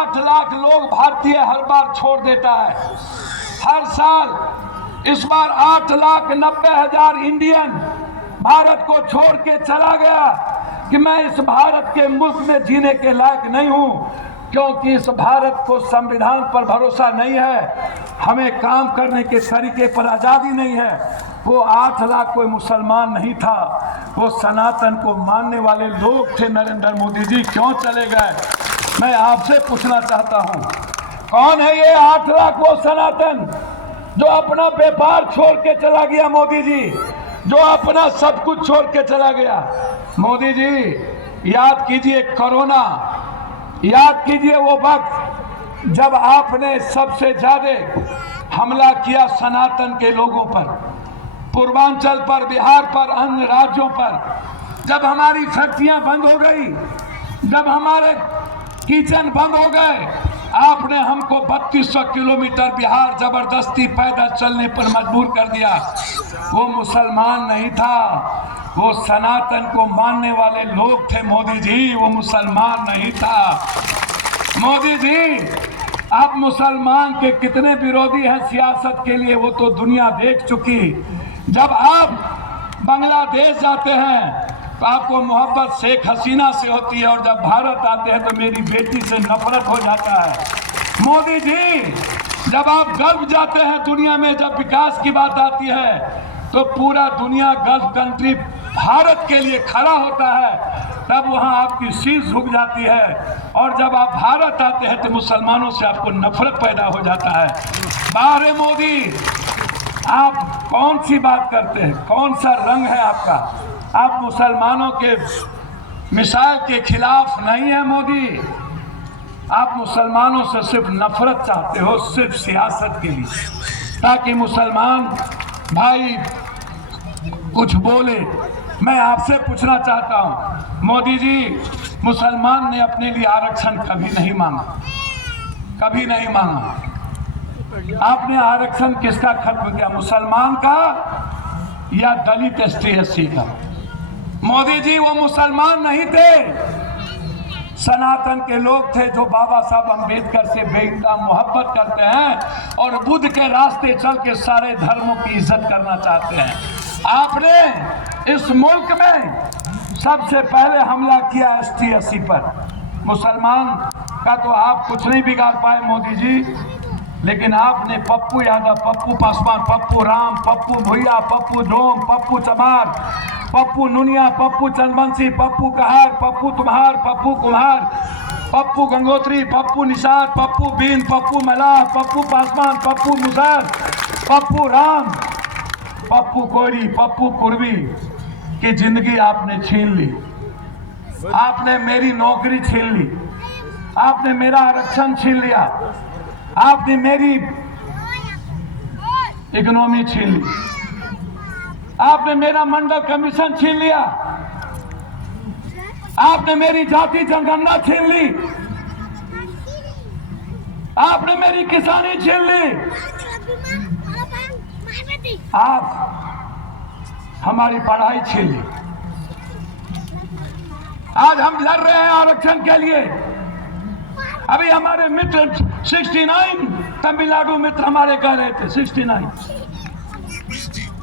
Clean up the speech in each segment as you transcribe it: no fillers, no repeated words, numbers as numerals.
8 लाख लोग भारतीय हर बार छोड़ देता है, हर साल। इस बार 8,90,000 इंडियन भारत को छोड़ के चला गया कि मैं इस भारत के मुल्क में जीने के लायक नहीं हूं, क्योंकि इस भारत को संविधान पर भरोसा नहीं है, हमें काम करने के तरीके पर आज़ादी नहीं है। वो 8 लाख कोई मुसलमान नहीं था, वो सनातन को मानने वाले लोग थे। नरेंद्र मोदी जी क्यों चले गए? मैं आपसे पूछना चाहता हूं, कौन है ये 8 लाख वो सनातन जो अपना व्यापार छोड़ के चला गया? मोदी जी जो अपना सब कुछ छोड़ के चला गया। मोदी जी याद कीजिए कोरोना, याद कीजिए वो वक्त जब आपने सबसे ज्यादा हमला किया सनातन के लोगों पर, पूर्वांचल पर, बिहार पर, अन्य राज्यों पर। जब हमारी फैक्ट्रियां बंद हो गई, जब हमारे किचन बंद हो गए, आपने हमको 3200 किलोमीटर बिहार जबरदस्ती पैदल चलने पर मजबूर कर दिया। वो मुसलमान नहीं था, वो सनातन को मानने वाले लोग थे मोदी जी, वो मुसलमान नहीं था। मोदी जी आप मुसलमान के कितने विरोधी हैं सियासत के लिए, वो तो दुनिया देख चुकी। जब आप बांग्लादेश जाते हैं तो आपको मोहब्बत शेख हसीना से होती है, और जब भारत आते हैं तो मेरी बेटी से नफरत हो जाता है। मोदी जी जब आप गल्फ जाते हैं दुनिया में, जब विकास की बात आती है तो पूरा दुनिया गल्फ कंट्री भारत के लिए खड़ा होता है, तब वहां आपकी शीश झुक जाती है। और जब आप भारत आते हैं तो मुसलमानों से आपको नफरत पैदा हो जाता है। बाहर मोदी आप कौन सी बात करते हैं? कौन सा रंग है आपका? आप मुसलमानों के मिसाइल के खिलाफ नहीं है मोदी, आप मुसलमानों से सिर्फ नफरत चाहते हो, सिर्फ सियासत के लिए, ताकि मुसलमान भाई कुछ बोले। मैं आपसे पूछना चाहता हूं मोदी जी, मुसलमान ने अपने लिए आरक्षण कभी नहीं मांगा, कभी नहीं मांगा। आपने आरक्षण किसका खत्म किया? मुसलमान का या दलित ST SC का? मोदी जी वो मुसलमान नहीं थे, सनातन के लोग थे जो बाबा साहब अम्बेडकर से बेइंतहा मोहब्बत करते हैं और बुद्ध के रास्ते चल के सारे धर्मों की इज्जत करना चाहते हैं। आपने इस मुल्क में सबसे पहले हमला किया ST SC पर, मुसलमान का तो आप कुछ नहीं बिगाड़ पाए मोदी जी, लेकिन आपने पप्पू यादव, पप्पू पासवान, पप्पू राम, पप्पू भुइया, पप्पू ढोम, पप्पू चमार, पप्पू नुनिया, पप्पू चंदवंशी, पप्पू कहार, पप्पू तुम्हार, पप्पू कुम्हार, पप्पू गंगोत्री, पप्पू निषाद, पप्पू बीन, पप्पू मलाह, पप्पू पासवान, पप्पू मुसर, पप्पू राम, पप्पू कोरी, पप्पू कुर्मी की जिंदगी आपने छीन ली। आपने मेरी नौकरी छीन ली, आपने मेरा आरक्षण छीन लिया, आपने मेरी इकोनॉमी छीन ली, आपने मेरा मंडल कमीशन छीन लिया, आपने मेरी जाति जनगणना छीन ली, आपने मेरी किसानी छीन ली, आप हमारी पढ़ाई छीन ली। आज हम लड़ रहे हैं आरक्षण के लिए। अभी हमारे मित्र 69 तमिलनाडु मित्र हमारे कह रहे थे 69।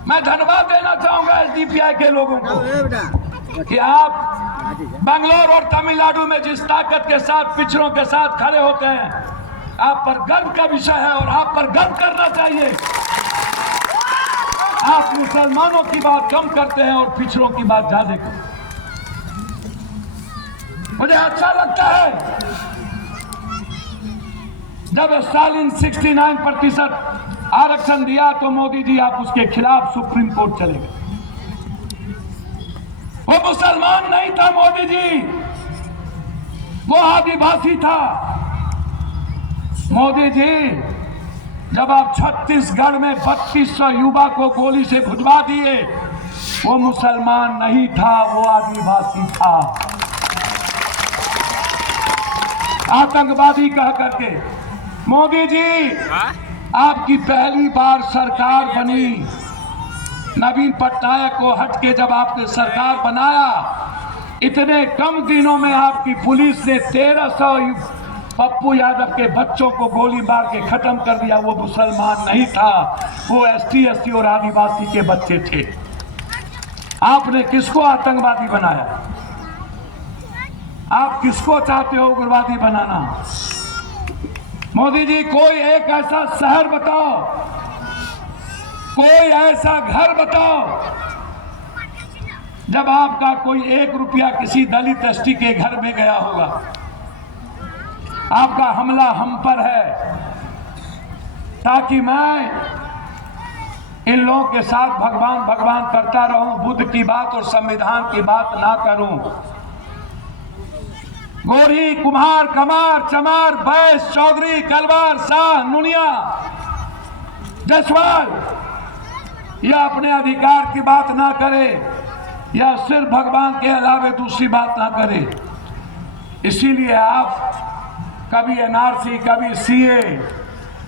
मैं धन्यवाद देना चाहूंगा SDPI के लोगों को कि आप बेंगलोर और तमिलनाडु में जिस ताकत के साथ पिछड़ों के साथ खड़े होते हैं, आप पर गर्व का विषय है और आप पर गर्व करना चाहिए। आप मुसलमानों की बात कम करते हैं और पिछड़ों की बात ज्यादा करते हैं। मुझे अच्छा लगता है जब स्टालिन 69% आरक्षण दिया तो मोदी जी आप उसके खिलाफ सुप्रीम कोर्ट चले गए। वो मुसलमान नहीं था मोदी जी, वो आदिवासी था। मोदी जी जब आप छत्तीसगढ़ में 3200 युवा को गोली से भुजवा दिए, वो मुसलमान नहीं था, वो आदिवासी था, आतंकवादी कह करके। मोदी जी आपकी पहली बार सरकार बनी, नवीन पटनायक को हटके जब आपने सरकार बनाया, इतने कम दिनों में आपकी पुलिस ने 1300 पप्पू यादव के बच्चों को गोली मार के खत्म कर दिया, वो मुसलमान नहीं था, वो एसटी एससी और आदिवासी के बच्चे थे। आपने किसको आतंकवादी बनाया? आप किसको चाहते हो उग्रवादी बनाना? मोदी जी, कोई एक ऐसा शहर बताओ, कोई ऐसा घर बताओ जब आपका कोई 1 रुपया किसी दलित एसटी के घर में गया होगा। आपका हमला हम पर है ताकि मैं इन लोगों के साथ भगवान भगवान करता रहूं, बुद्ध की बात और संविधान की बात ना करूं। गोरी, कुम्हार, कमार, चमार, बैस, चौधरी, कलवार, शाह, नुनिया, जसवाल या अपने अधिकार की बात ना करे या सिर्फ भगवान के अलावे दूसरी बात ना करे। इसीलिए आप कभी एनआरसी, कभी सीए,